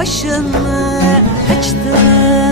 başını açtı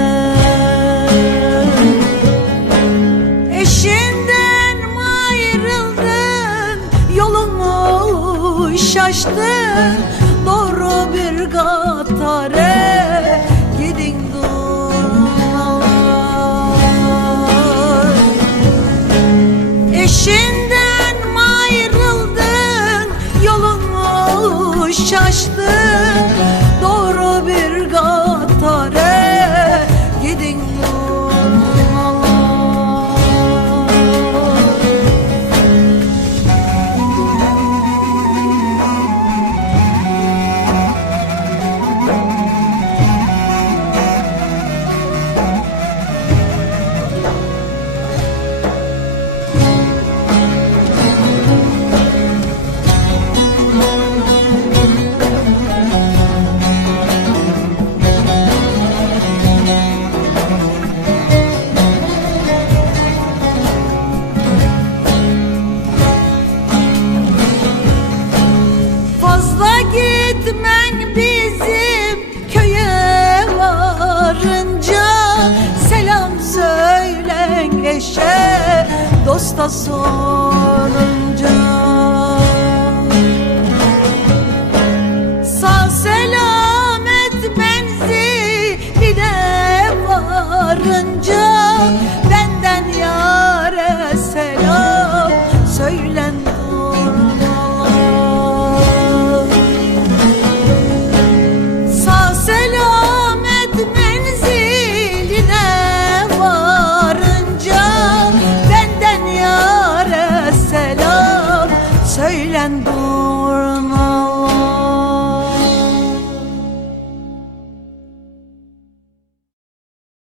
esta zona.